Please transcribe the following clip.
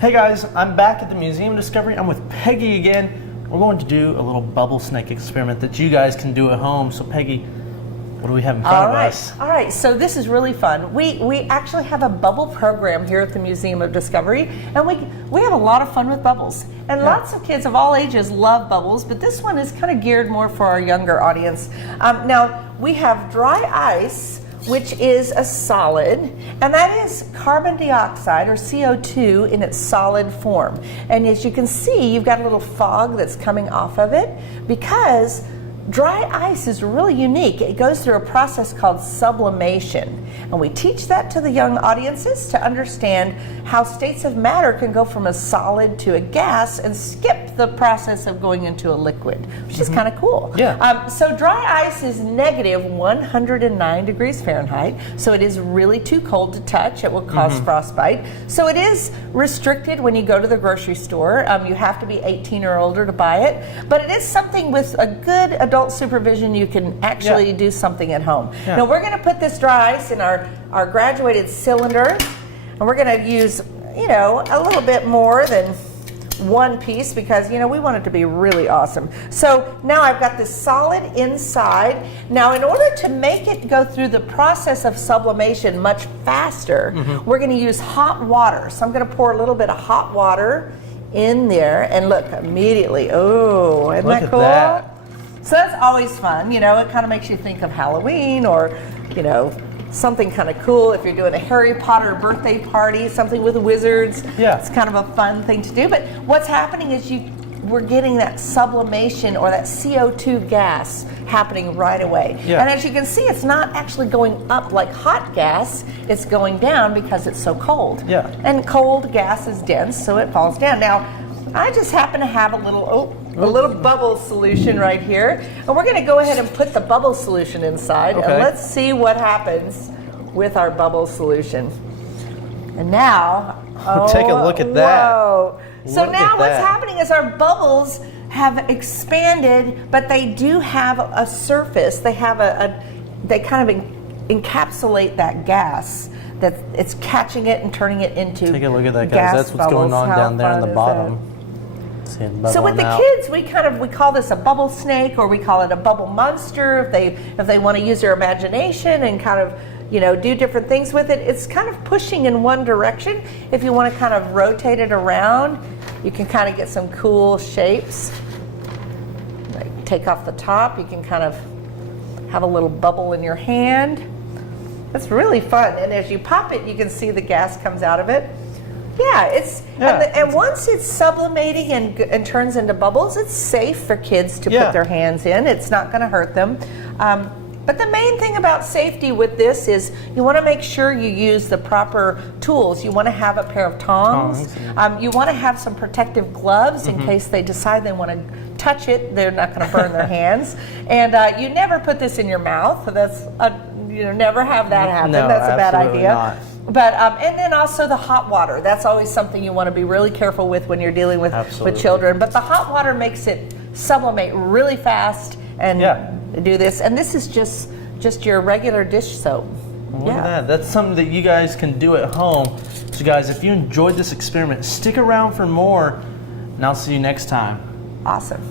Hey guys, I'm back at the Museum of Discovery. I'm with Peggy again. We're going to do a little bubble snake experiment that you guys can do at home. So Peggy, what do we have in front of us? All right, so this is really fun. We actually have a bubble program here at the Museum of Discovery, and we have a lot of fun with bubbles. And lots of kids of all ages love bubbles, but this one is kind of geared more for our younger audience. Now, we have dry ice, which is a solid, and that is carbon dioxide, or CO2, in its solid form. And as you can see, you've got a little fog that's coming off of it, because dry ice is really unique. It goes through a process called sublimation. And we teach that to the young audiences to understand how states of matter can go from a solid to a gas and skip the process of going into a liquid, which is kind of cool. Yeah. So dry ice is negative 109 degrees Fahrenheit. So it is really too cold to touch. It will cause frostbite. So it is restricted when you go to the grocery store. You have to be 18 or older to buy it. But it is something with a good adult supervision, you can actually do something at home. Now we're going to put this dry ice in our graduated cylinder, and we're going to use, a little bit more than one piece, because we want it to be really awesome. So now I've got this solid inside. Now, in order to make it go through the process of sublimation much faster, we're going to use hot water. So I'm going to pour a little bit of hot water in there, and look, immediately, oh, isn't that cool? That. So that's always fun, it kind of makes you think of Halloween, or, something kind of cool if you're doing a Harry Potter birthday party, something with wizards. Yeah. It's kind of a fun thing to do. But what's happening is we're getting that sublimation, or that CO2 gas, happening right away. Yeah. And as you can see, it's not actually going up like hot gas, it's going down because it's so cold. Yeah. And cold gas is dense, so it falls down. Now, I just happen to have a little bubble solution right here, and we're going to go ahead and put the bubble solution inside, and let's see what happens with our bubble solution. And now, take a look at that. Whoa. So Look now at what's that. happening is our bubbles have expanded, but they do have a surface. They have they kind of encapsulate that gas. That it's catching it and turning it into. Take a look at that, guys. Gas That's what's going bubbles. on How down there in fun the is bottom. that? So with the kids, we call this a bubble snake, or we call it a bubble monster if they want to use their imagination and kind of do different things with it. It's kind of pushing in one direction. If you want to kind of rotate it around, you can kind of get some cool shapes. Like take off the top, you can kind of have a little bubble in your hand. It's really fun, and as you pop it, you can see the gas comes out of it. Yeah, and once it's sublimating and turns into bubbles, it's safe for kids to put their hands in. It's not going to hurt them. But the main thing about safety with this is you want to make sure you use the proper tools. You want to have a pair of tongs. You want to have some protective gloves in case they decide they want to touch it. They're not going to burn their hands. And you never put this in your mouth. That's never have that happen. No, that's a bad idea. Not. But and then also the hot water. That's always something you want to be really careful with when you're dealing with children. But the hot water makes it sublimate really fast and do this. And this is just your regular dish soap. Look at that. That's something that you guys can do at home. So guys, if you enjoyed this experiment, stick around for more, and I'll see you next time. Awesome.